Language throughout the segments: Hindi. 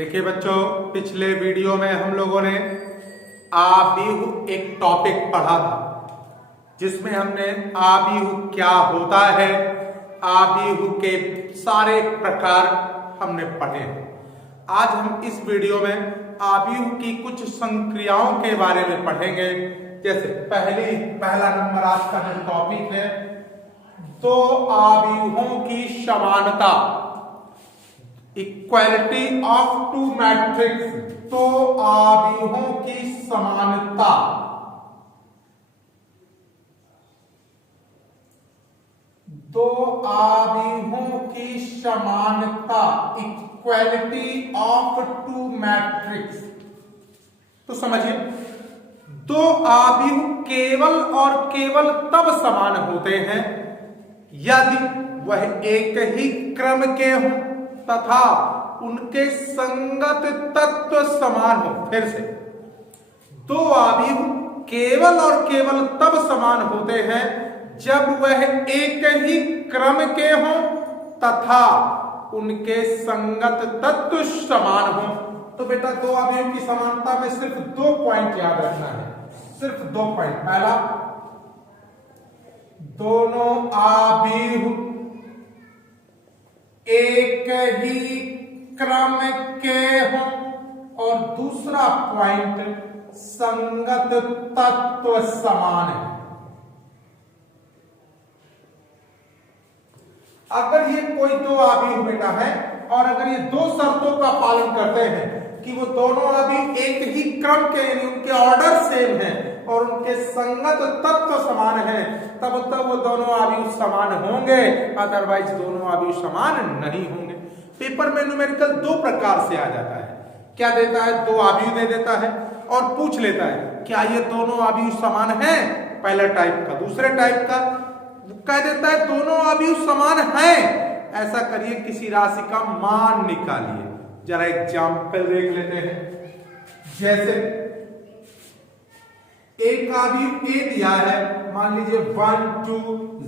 देखिए बच्चों, पिछले वीडियो में हम लोगों ने आव्यूह एक टॉपिक पढ़ा था जिसमें हमने आव्यूह क्या होता है, आव्यूह के सारे प्रकार हमने पढ़े हैं। आज हम इस वीडियो में आव्यूह की कुछ संक्रियाओं के बारे में पढ़ेंगे। जैसे पहला नंबर आज का जो टॉपिक है, दो आव्यूहों की समानता, इक्वालिटी ऑफ टू मैट्रिक्स, तो आव्यूहों की समानता। दो आव्यूहों की समानता, इक्वालिटी ऑफ टू मैट्रिक्स। तो समझिए, दो आव्यूह केवल और केवल तब समान होते हैं यदि वह एक ही क्रम के हों तथा उनके संगत तत्व समान हो। फिर से, दो आव्यूह केवल और केवल तब समान होते हैं जब वह एक ही क्रम के हों तथा उनके संगत तत्व समान हो। तो बेटा, दो आव्यूह की समानता में सिर्फ 2 पॉइंट याद रखना है, सिर्फ 2 पॉइंट। पहला, दोनों आव्यूह एक ही क्रम के हों, और दूसरा पॉइंट, संगत तत्व समान है। अगर ये कोई दो आव्यूह बेटा है और अगर ये 2 शर्तों का पालन करते हैं कि वो दोनों आव्यूह एक ही क्रम के, यानी उनके ऑर्डर सेम है और उनके संगत तत्व समान है, तब वो दोनों आव्यूह समान होंगे, अदरवाइज दोनों आव्यूह समान नहीं होंगे। पेपर में न्यूमेरिकल 2 प्रकार से आ जाता है। क्या देता है? 2 आव्यूह दे देता है और पूछ लेता है क्या ये दोनों आव्यूह समान हैं, पहला टाइप का। दूसरे टाइप का कह देता है दोनों आव्यूह समान हैं। ऐसा करिए, किसी राशि का मान निकालिए। जरा एग्जाम्पल देख लेते हैं। जैसे एक आव्यूह ए दिया है, मान लीजिए 1 2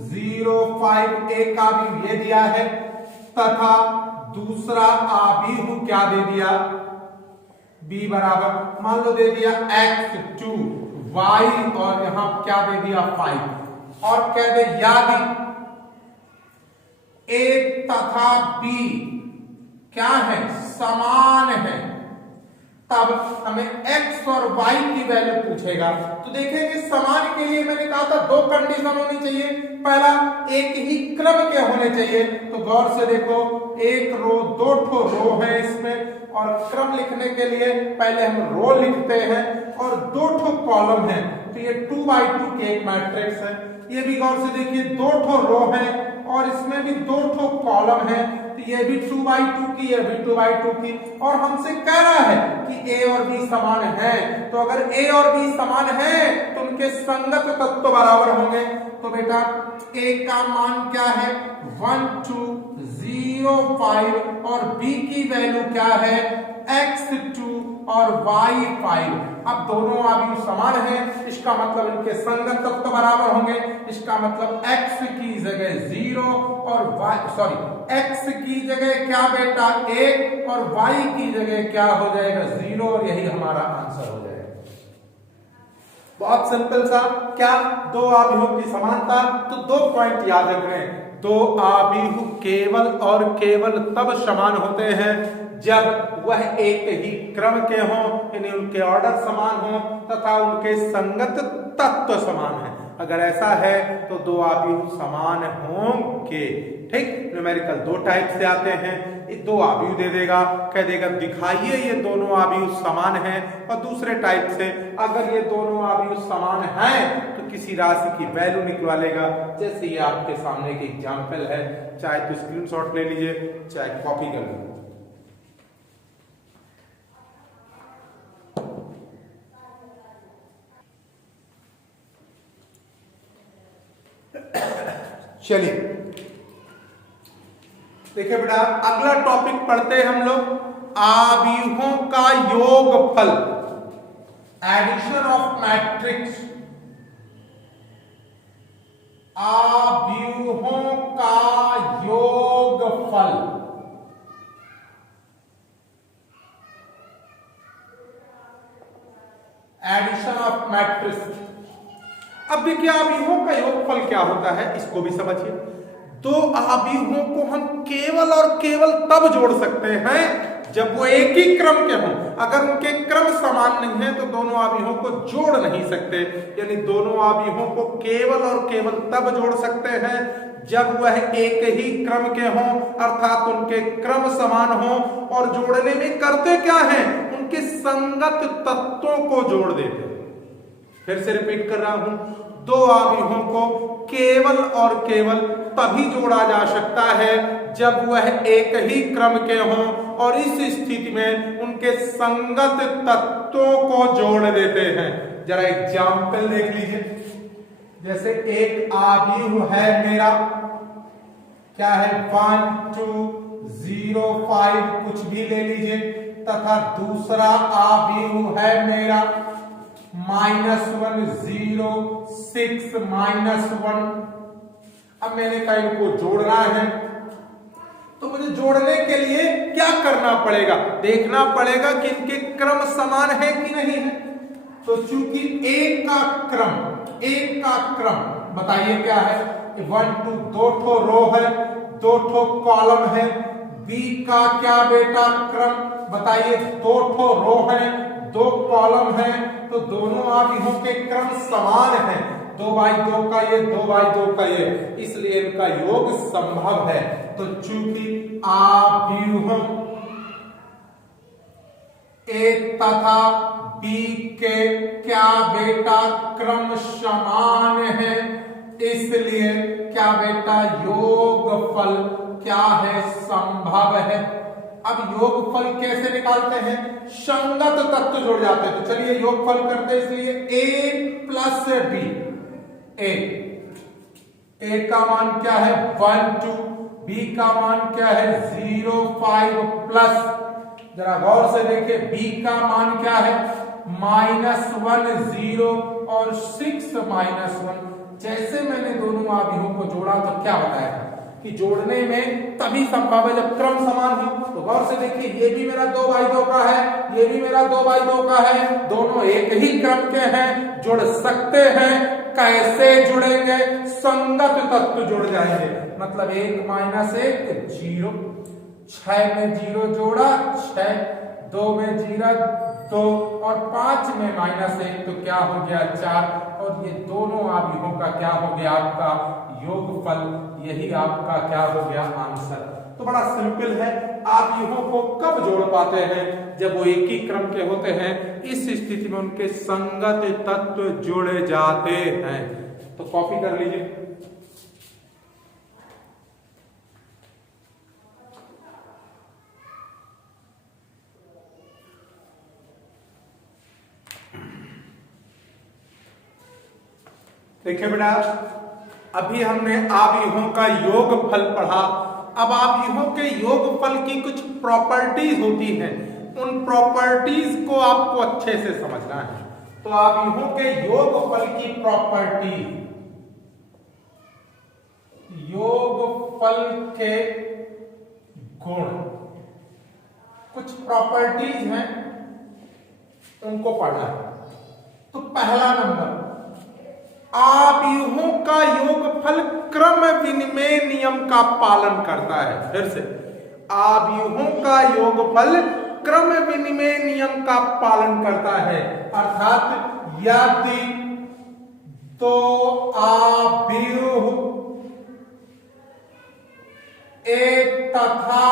0 5, एक आव्यूह ये दिया है तथा दूसरा आव्यूह क्या दे दिया, b बराबर मान लो दे दिया x2 y, और यहां क्या दे दिया 5, और कह दे यदि a तथा b क्या है, समान है, तब हमें x और y की वैल्यू पूछेगा। तो देखेंगे, समान के लिए मैंने कहा था 2 कंडीशन होनी चाहिए। पहला, एक ही क्रम के होने चाहिए। तो गौर से देखो, एक रो, 2 ठो रो है इसमें, और क्रम लिखने के लिए पहले हम रो लिखते हैं और 2 ठो कॉलम है। तो ये 2x2 के एक मैट्रिक्स है। ये भी गौर से देखिए, 2 ठो रो है और इसमें भी 2 ठो कॉलम है। तो ये भी 2x2 की, ये भी 2x2 की, और हमसे कह रहा है कि a और b समान है। तो अगर a और b समान है तो उनके संगत तत्व बराबर होंगे। तो बेटा, a का मान क्या है, 1 2 0 5, और b की वैल्यू क्या है, x2 और y5। अब दोनों आव्यूह समान हैं, इसका मतलब इनके संगत तत्व बराबर होंगे। इसका मतलब x की जगह 0 और x की जगह क्या बेटा 1, और y की जगह क्या हो जाएगा 0, और यही हमारा आंसर हो जाएगा। बहुत सिंपल सा। क्या? 2 आव्यूहों की समानता। तो 2 पॉइंट याद रखें। 2 आव्यूह केवल और केवल तब समान होते हैं जब वह एक ही क्रम के हों, यानी उनके ऑर्डर समान हों तथा उनके संगत तत्व समान है। अगर ऐसा है तो 2 आव्यूह समान होंगे। ठीक, न्यूमेरिकल 2 टाइप से आते हैं। 2 आव्यूह दे देगा, कह देगा दिखाइए ये दोनों आव्यूह समान हैं, और दूसरे टाइप से अगर ये दोनों आव्यूह समान हैं तो किसी राशि की वैल्यू निकलवा लेगा। जैसे ये आपके सामने की एग्जाम्पल है, चाहे तो स्क्रीनशॉट ले लीजिए, चाहे कॉपी कर लीजिए। चलिए देखिए बेटा, अगला टॉपिक पढ़ते हैं हम लोग, आव्यूहों का योगफल, एडिशन ऑफ मैट्रिक्स। आव्यूहों का योगफल। के आव्यूहों का योगफल क्या होता है इसको भी समझिए। दो आव्यूहों को हम केवल और केवल तब जोड़ सकते हैं जब वो एक ही क्रम के हों। अगर उनके क्रम समान नहीं है तो दोनों आव्यूहों को जोड़ नहीं सकते। यानी दोनों आव्यूहों को केवल और केवल तब जोड़ सकते हैं जब वह एक ही क्रम के हों, अर्थात उनके क्रम समान हों। और जोड़ने में करते क्या हैं, उनके संगत तत्वों को जोड़ देते हैं। फिर से रिपीट कर रहा हूं, दो आव्यूहों को केवल और केवल तभी जोड़ा जा सकता है जब वह एक ही क्रम के हों और इस स्थिति में उनके संगत तत्वों को जोड़ देते हैं। जरा एग्जाम्पल देख लीजिए। जैसे एक आव्यूह है मेरा, क्या है, 1 2 0 5 कुछ भी ले लीजिए, तथा दूसरा आव्यूह है मेरा -1 0 6 -1। अब मैंने कहा इनको जोड़ना है, तो मुझे जोड़ने के लिए क्या करना पड़ेगा, देखना पड़ेगा कि इनके क्रम समान है कि नहीं है। तो चूंकि एक का क्रम बताइए क्या है, 1 2 दो ठो रो है, दो ठो कॉलम है। बी का क्या बेटा क्रम बताइए, दो ठो रो है, दो कॉलम है, तो दोनों आव्यूहों के क्रम समान है। 2/2 का ये, 2/2 का ये, इसलिए इनका योग संभव है। तो चूंकि आव्यूहों ए तथा बी के क्या बेटा क्रम समान है, इसलिए क्या बेटा योगफल क्या है, संभव है। अब योगफल कैसे निकालते हैं, संगत तत्व जुड़ जाते हैं। तो चलिए योगफल करते हैं, इसलिए a प्लस b, a का मान क्या है 1 2, b का मान क्या है 0 5 प्लस, जरा गौर से देखिए, b का मान क्या है -1 0 और 6 -1। जैसे मैंने दोनों आव्यूहों को जोड़ा तो क्या बताया कि जोड़ने में तभी संभव है जब क्रम समान हो। तो गौर से देखिए, ये भी मेरा 2/2 का है, ये भी मेरा 2/2 का है, दोनों एक ही क्रम के हैं, जुड़ सकते हैं। कैसे जुड़ेंगे, संगत तत्व जुड़ जाएंगे। मतलब 1 -1 0, 6 में 0 जोड़ा 6, 2 में 0 2 और 5 में -1 तो क्या हो गया 4। और ये दोनों आव्यूहों का क्या हो गया, आपका योगफल, यही आपका क्या हो गया आंसर। तो बड़ा सिंपल है, आव्यूहों को कब जोड़ पाते हैं, जब वो एक ही क्रम के होते हैं। इस स्थिति में उनके संगत तत्व जोड़े जाते हैं। तो कॉपी कर लीजिए। देखिए बेटा, अभी हमने आव्यूहों का योगफल पढ़ा। अब आव्यूहों के योगफल की कुछ प्रॉपर्टीज होती हैं, उन प्रॉपर्टीज को आपको अच्छे से समझना है। तो आव्यूहों के योगफल की प्रॉपर्टी, योगफल के गुण, कुछ प्रॉपर्टीज हैं, उनको पढ़ना है। तो पहला नंबर, आव्यूहों का योगफल क्रम विनिमय नियम का पालन करता है। फिर से, आव्यूहों का योगफल क्रम विनिमय नियम का पालन करता है। अर्थात यदि दो आव्यूह ए तथा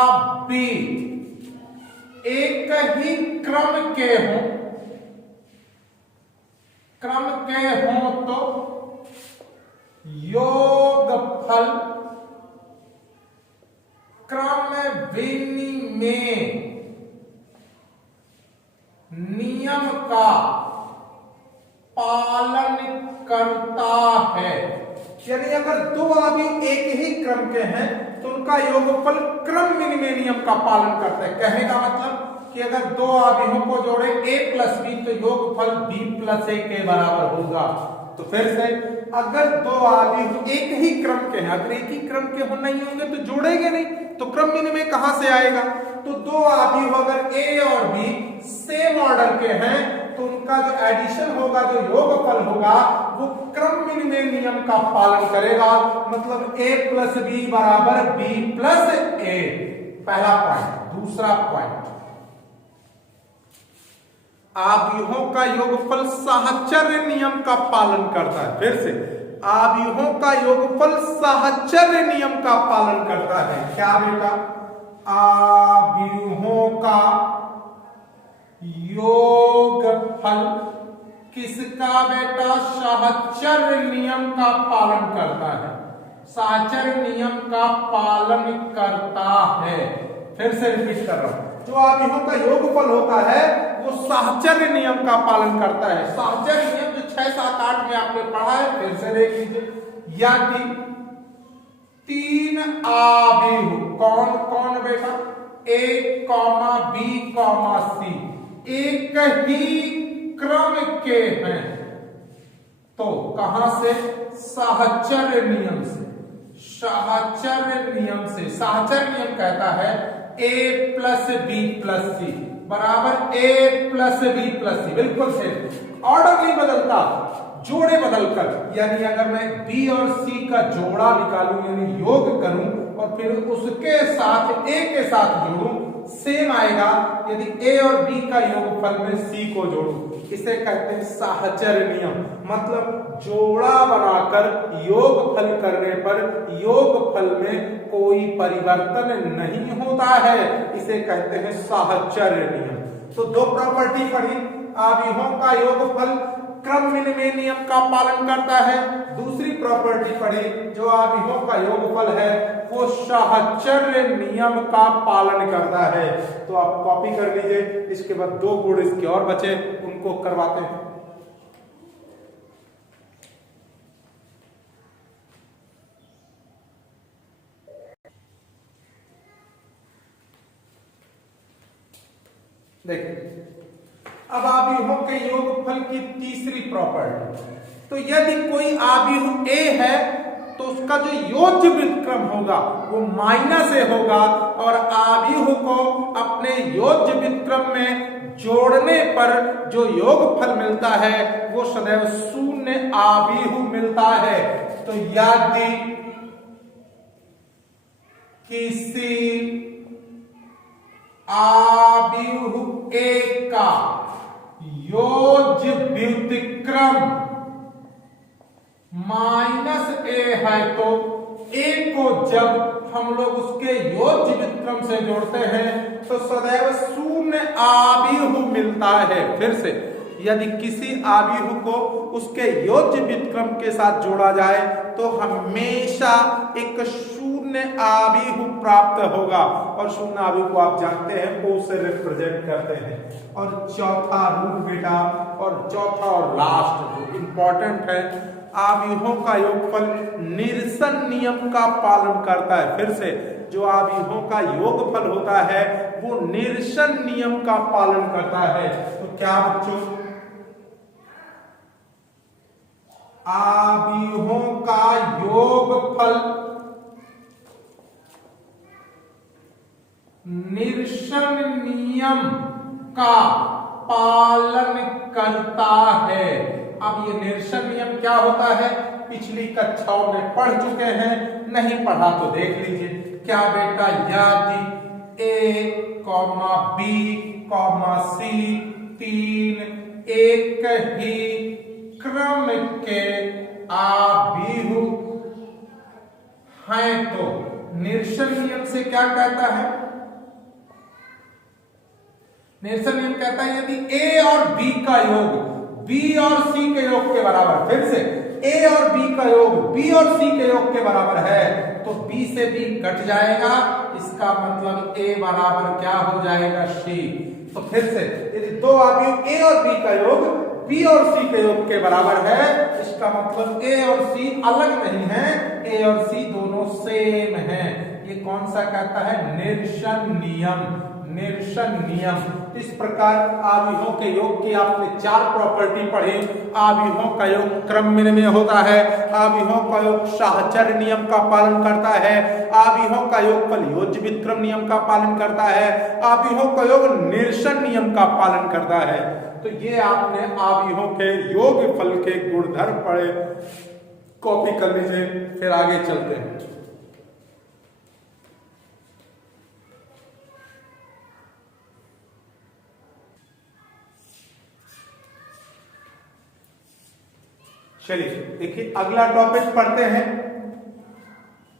बी एक ही क्रम के हों, तो योगफल क्रम विनिमय नियम का पालन करता है। यानी अगर दो आव्यूह एक ही क्रम के हैं तो उनका योगफल क्रम विनिमय नियम का पालन करता है। कहने का मतलब कि अगर दो आव्यूहों को जोड़े a प्लस बी तो योगफल b प्लस a के बराबर होगा। तो फिर से, अगर दो आव्यूह एक ही क्रम के हैं, अगर एक ही क्रम के हो नहीं होंगे तो जोड़ेंगे नहीं, तो क्रम विनिमय कहां से आएगा। तो दो आव्यूह अगर a और b सेम ऑर्डर के हैं तो उनका जो एडिशन होगा, जो योगफल होगा, वो क्रम विनिमय नियम का पालन करेगा, मतलब a प्लस बी बराबर b प्लस a, पहला पॉइंट। दूसरा पॉइंट, आव्यूहों का योगफल साहचर्य नियम का पालन करता है। फिर से, आव्यूहों का योगफल साहचर्य नियम का पालन करता है। क्या बेटा? आव्यूहों का योगफल किसका बेटा? साहचर्य नियम का पालन करता है। साहचर्य नियम का पालन करता है। फिर से रिपीट कर रहा हूं, जो आव्यूहों का योगफल होता है वो साहचर्य नियम का पालन करता है। साहचर्य नियम जो 6, 7, 8 में आपने पढ़ा है, फिर से देख लीजिए। यदि 3 आव्यूह, कौन कौन बेटा? A, B, C, एक ही क्रम के हैं, तो कहां से? साहचर्य नियम से। साहचर्य नियम से, साहचर्य नियम कहता है a प्लस बी प्लस सी बराबर a प्लस बी प्लस सी। बिल्कुल से ऑर्डर नहीं बदलता, जोड़े बदलकर, यानी अगर मैं b और c का जोड़ा निकालूं यानी योग करूं और फिर उसके साथ a के साथ जोड़ूं, सेम आएगा यदि a और b का योगफल में c को जोड़ूं। इसे कहते हैं साहचर्य नियम, मतलब जोड़ा बनाकर योगफल करने पर योगफल में कोई परिवर्तन नहीं होता है, इसे कहते हैं साहचर्य नियम। तो दो प्रॉपर्टी पढ़ी, आव्यूहों का योगफल क्रम विनिमय नियम का पालन करता है। दूसरी प्रॉपर्टी पढ़ी, जो आव्यूहों का योगफल है वो साहचर्य नियम का पालन करता है। तो आप कॉपी कर लीजिए, इसके बाद 2 गुण इसके और बचे, उनको करवाते हैं। देखिए, अब आव्यूहों के योगफल की तीसरी प्रॉपर्टी, तो यदि कोई आव्यूह A है तो उसका जो योज्य व्युत्क्रम होगा वो माइनस A होगा, और आव्यूह को अपने योज्य व्युत्क्रम में जोड़ने पर जो योगफल मिलता है वो सदैव शून्य आव्यूह मिलता है। तो यदि किसी आव्यूह A का योज्य व्युत्क्रम माइनस A है तो A को जब हम लोग उसके योज्य व्युत्क्रम से जोड़ते हैं तो सदैव शून्य आव्यूह मिलता है। फिर से, यदि किसी आव्यूह को उसके योज्य व्युत्क्रम के साथ जोड़ा जाए तो हमेशा एक शून्य आव्यूह प्राप्त होगा, और शून्य आव्यूह को आप जानते हैं वो से रिप्रेजेंट करते हैं। और चौथा रूल बेटा, और चौथा और लास्ट जो इंपॉर्टेंट है, आव्यूहों का योगफल निरसन नियम का पालन करता है। फिर से, जो आव्यूहों का योगफल होता है वो निरसन नियम का पालन करता है। तो क्या बच्चों? आव्यूहों का योगफल निरसन नियम का पालन करता है। अब ये निरसन नियम क्या होता है पिछली कक्षाओं में पढ़ चुके हैं, नहीं पढ़ा तो देख लीजिए। क्या बेटा? यदि A, B, C 3 एक ही क्रम के आव्यूह हैं तो निरसन नियम से क्या कहता है? निरसन नियम कहता है यदि A और B का योग B और C के योग के बराबर, फिर से A और B का योग B और C के योग के बराबर है तो B से B कट जाएगा, इसका मतलब A बराबर क्या हो जाएगा? C। तो फिर से, यदि दो आव्यूह A और B का योग B और C के योग के बराबर है, इसका मतलब A और C अलग नहीं है, A और C दोनों सेम हैं। ये कौन सा कहता है? निरसन नियम। निरसन नियम। इस प्रकार आव्यूहों के योग की आपने 4 प्रॉपर्टी पढ़ी। आव्यूहों का योग क्रम विनिमय होता है, आव्यूहों का योग साहचर्य नियम का पालन करता है, आव्यूहों का योगफल योज्य व्युत्क्रम नियम का पालन करता है, आव्यूहों का योग निरसन नियम का पालन करता है। तो ये आपने आव्यूहों के योगफल के गुणधर्म पढ़े, कॉपी कर लीजिए, फिर आगे चलते हैं। चलिए देखिए अगला टॉपिक पढ़ते हैं।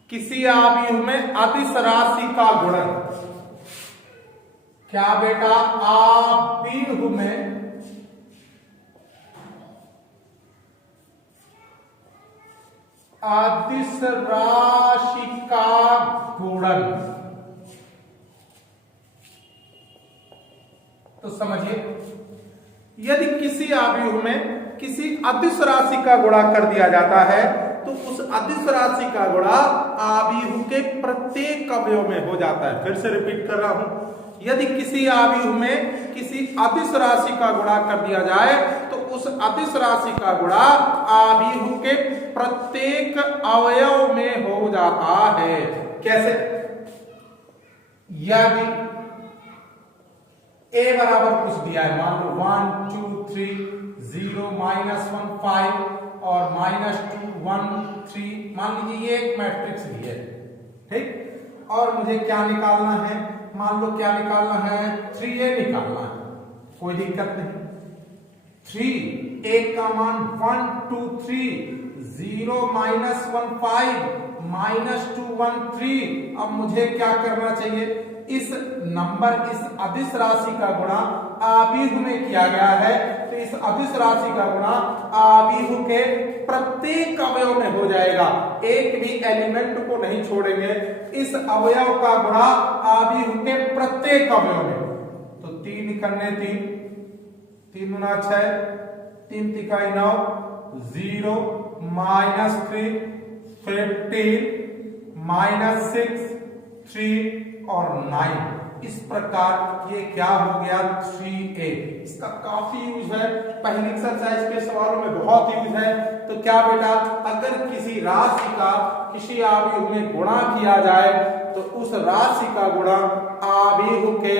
किसी आव्यूह में अदिश राशि का गुणन। क्या बेटा? आव्यूह में अदिश राशि का गुणन। तो समझिए, यदि किसी आव्यूह में किसी अदिश राशि का गुणा कर दिया जाता है तो उस अदिश राशि का गुणा आव्यूह के प्रत्येक अवयव में हो जाता है। फिर से रिपीट कर रहा हूं, यदि किसी आव्यूह में किसी अदिश राशि का गुणा कर दिया जाए तो उस अदिश राशि का गुणा आव्यूह के प्रत्येक अवयव में हो जाता है। कैसे? यदि a बराबर कुछ दिया है, मान लो 1 2 3 0 -1 5 और -2 1 3, मान लीजिए ये एक मैट्रिक्स दी है, ठीक। और मुझे क्या निकालना है? मान लो क्या निकालना है? 3a निकालना है, कोई दिक्कत नहीं। 3 a का मान 1 2 3 0 -1 5 -2 1 3। अब मुझे क्या करना चाहिए? इस नंबर, इस अदिश राशि का गुणा आव्यूह में किया गया है, तो इस अदिश राशि का गुणा आव्यूह के प्रत्येक अवयव में हो जाएगा, एक भी एलिमेंट को नहीं छोड़ेंगे। इस अवयव का गुणा आव्यूह के प्रत्येक अवयव में। तो 3 करने 3 3 गुना 6 3 तिकाई 9 0 -3 15 -6 3 और 9। इस प्रकार ये क्या हो गया? 3a। इसका काफी यूज है, पहली एक्सरसाइज के सवालों में बहुत यूज है। तो क्या बेटा, अगर किसी राशि का किसी आव्यूह में गुणा किया जाए तो उस राशि का गुणा आव्यूह के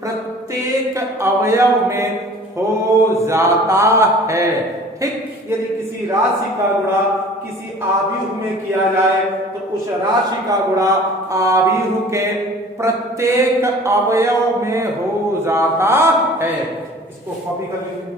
प्रत्येक अवयव में हो जाता है, ठीक। यदि किसी राशि का गुणा किसी आव्यूह में किया जाए तो उस राशि का गुणा आव्यूह के प्रत्येक अवयव में हो जाता है। इसको कॉपी कर लीजिए।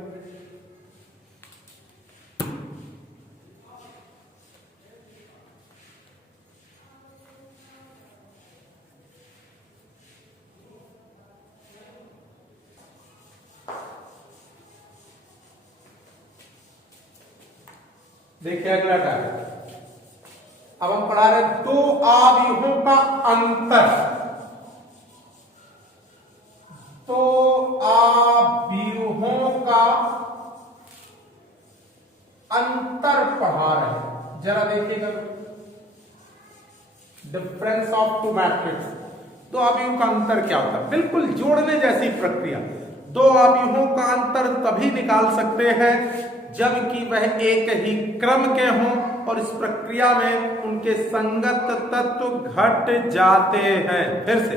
देखिए अगला टॉपिक, अब हम पढ़ा रहे दो आव्यूहों का अंतर। तो आव्यूहों का अंतर पढ़ा रहे हैं, जरा देखिएगा। Difference of two matrix. दो आव्यूहों का अंतर क्या होता है? बिल्कुल जोड़ने जैसी प्रक्रिया। दो आव्यूहों का अंतर तभी निकाल सकते हैं जबकि वह एक ही क्रम के हों और इस प्रक्रिया में उनके संगत तत्व घट जाते हैं। फिर से,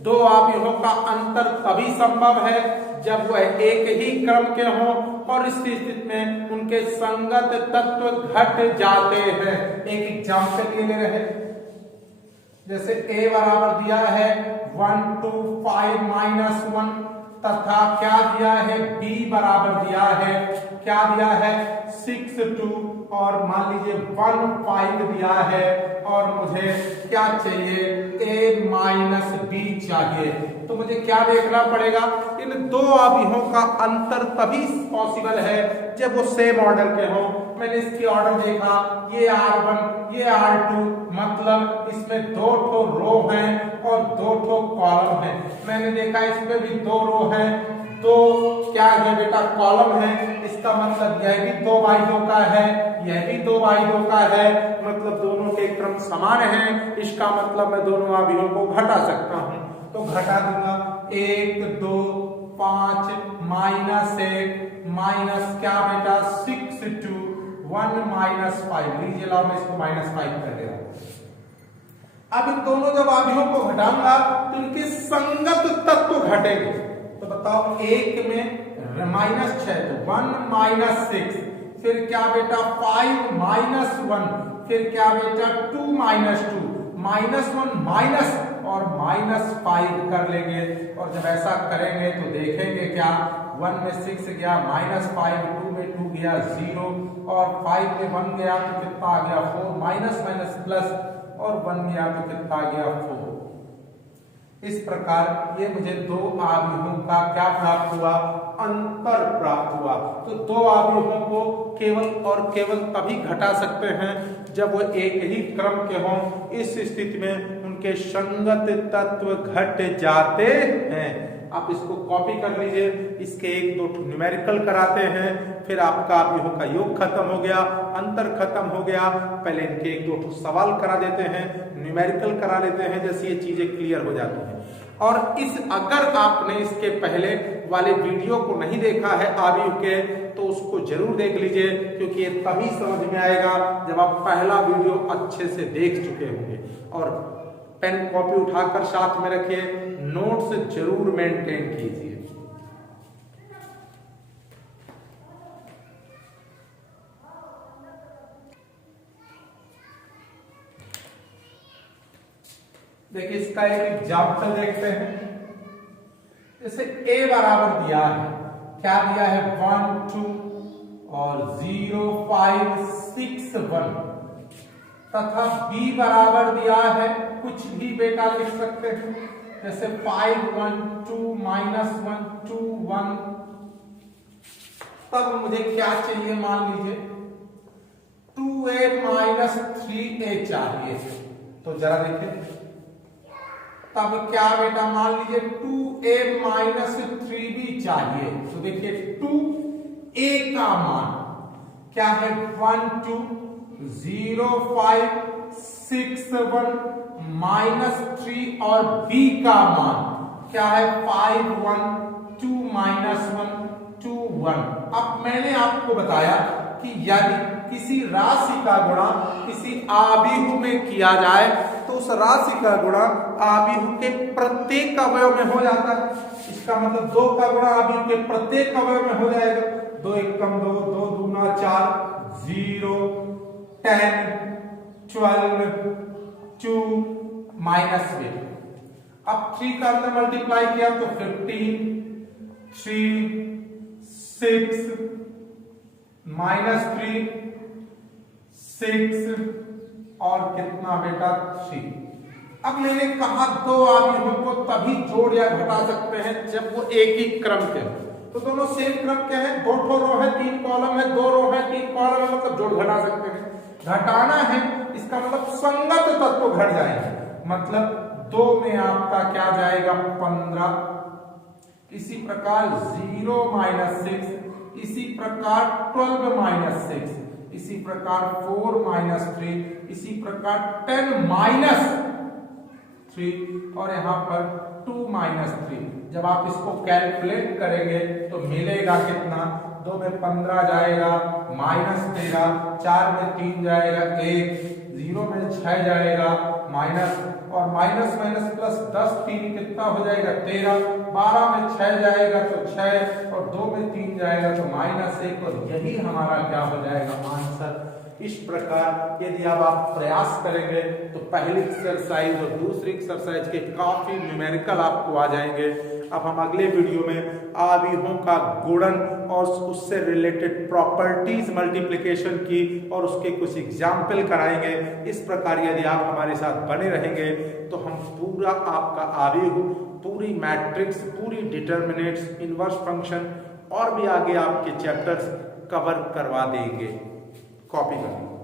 दो आव्यूहों का अंतर तभी संभव है जब वह एक ही क्रम के हों और इस स्थिति में उनके संगत तत्व घट जाते हैं। एक एग्जाम्पल ये ले रहे हैं, जैसे a बराबर दिया है 1 2 5 -1 तथा क्या दिया है? b बराबर दिया है, क्या दिया है? 6 2 और मान लीजिए 1 5 दिया है और मुझे क्या चाहिए? a - b चाहिए। तो मुझे क्या देखना पड़ेगा? इन दो आव्यूहों का अंतर तभी पॉसिबल है जब वो सेम ऑर्डर के हों। मैंने इसकी ऑर्डर देखा, ये R1 ये R2, मतलब इसमें 2 ठो रो हैं और 2 ठो कॉलम हैं। मैंने देखा इसमें भी 2 रो हैं, 2 क्या है बेटा? कॉलम है। इसका मतलब यह भी 2 बाई 2 का है, यह भी 2 बाई 2 का है, मतलब दोनों के क्रम समान हैं। इसका मतलब मैं दोनों आव्यूहों को घटा सकता हूं। तो घटा दूंगा 1 2 5 -1 माइनस क्या बेटा? 6 2 1 -5। लीजिए लाओ मैं इसको -5 कर दे रहा हूं। अब इन दोनों जब आव्यूहों को घटाऊंगा तो इनके संगत तत्व घटेंगे। तो बताओ, एक में -6 तो 1 - 6, फिर क्या बेटा 5 - 1, फिर क्या बेटा 2 - 2, -1 माइनस और -5 कर लेंगे। और जब ऐसा करेंगे तो देखेंगे क्या 1 में 6 गया -5, 2 में 2 गया 0 और 5 में 1 गया तो कितना आ गया 4, माइनस माइनस प्लस और 1 गया तो कितना आ गया 4। इस प्रकार ये मुझे दो आव्यूहों का क्या प्राप्त हुआ, अंतर प्राप्त हुआ। तो दो आव्यूहों को केवल और केवल तभी घटा सकते हैं जब वो एक ही क्रम के हों। इस स्थिति में उनके संगत तत्व घट जाते हैं। आप इसको कॉपी कर लीजिए, इसके 1-2 न्यूमेरिकल कराते हैं, फिर आपका आव्यूहों का योग खत्म हो गया, अंतर खत्म हो गया। पहले इनके 1-2 सवाल करा देते हैं, न्यूमेरिकल करा लेते हैं, जैसे ये चीजें क्लियर हो जाती हैं। और अगर आपने इसके पहले वाले वीडियो को नहीं देखा है आव्यूह के, तो उसको जरूर देख लीजिए, क्योंकि ये तभी समझ में आएगा जब आप पहला वीडियो अच्छे से देख चुके होंगे। और पेन कॉपी उठाकर साथ में रखिए, नोट्स जरूर मेंटेन कीजिए। देखिए इसका एक एग्जाम्पल देखते हैं। जैसे a बराबर दिया है, क्या दिया है 1 2 और 0 5 6 1, तथा b बराबर दिया है कुछ भी बेटा लिख सकते हैं, जैसे 5 1 2 -1 2 1। तब मुझे क्या चाहिए, मान लीजिए 2a - 3a चाहिए। तो जरा देखिए, तब क्या बेटा मान लीजिए 2a - 3b चाहिए। तो देखिए 2a का मान क्या है 1 2 0 5 6 1 -3 और b का मान क्या है 5 1 2 -1 2 1। अब मैंने आपको बताया कि यदि किसी राशि का गुणा किसी आव्यूह में किया जाए तो उस राशि का गुणा आव्यूह के प्रत्येक अवयव में हो जाता है। इसका मतलब 2 का गुणा आव्यूह के प्रत्येक अवयव में हो जाएगा। 2 एकम 2, 2 दूना 4, 0 10 12 2 -8। अब 3 का अंदर मल्टीप्लाई किया तो 15 3 6 -3 6 और कितना बेटा 3। अब मैंने कहा दो आव्यूहों को तभी जोड़ या घटा सकते हैं जब वो एक ही क्रम के हो। तो दोनों सेम क्रम के हैं, 2 रो है 3 कॉलम है, 2 रो है 3 कॉलम है, मतलब जोड़ घटा सकते हैं। घटाना है इसका मतलब संगत तत्व घट जाएंगे, मतलब 2 में आपका क्या जाएगा 15, इसी प्रकार 0 - 6, इसी प्रकार 12 - 6, इसी प्रकार 4 - 3, इसी प्रकार 10 - 3 और यहां पर 2 - 3। जब आप इसको कैलकुलेट करेंगे तो मिलेगा कितना, 2 में 15 जाएगा -13, 4 में 3 जाएगा 1, 0 में 6 जाएगा माइनस और माइनस माइनस प्लस 10 3 कितना हो जाएगा 13, 12 में 6 जाएगा तो 6 और 2 में 3 जाएगा तो -1 और यही हमारा क्या हो जाएगा आंसर। इस प्रकार यदि अब आप प्रयास करेंगे तो पहली एक्सरसाइज और दूसरी एक्सरसाइज के काफी न्यूमेरिकल आपको आ जाएंगे। अब हम अगले वीडियो में आव्यूहों का गुणन और उससे रिलेटेड प्रॉपर्टीज मल्टीप्लिकेशन की और उसके कुछ एग्जाम्पल कराएंगे। इस प्रकार यदि आप हमारे साथ बने रहेंगे तो हम पूरा आपका आव्यूह, पूरी मैट्रिक्स, पूरी डिटर्मिनेंट्स, इनवर्स फंक्शन और भी आगे आपके चैप्टर्स कवर करवा देंगे। कॉपी करें।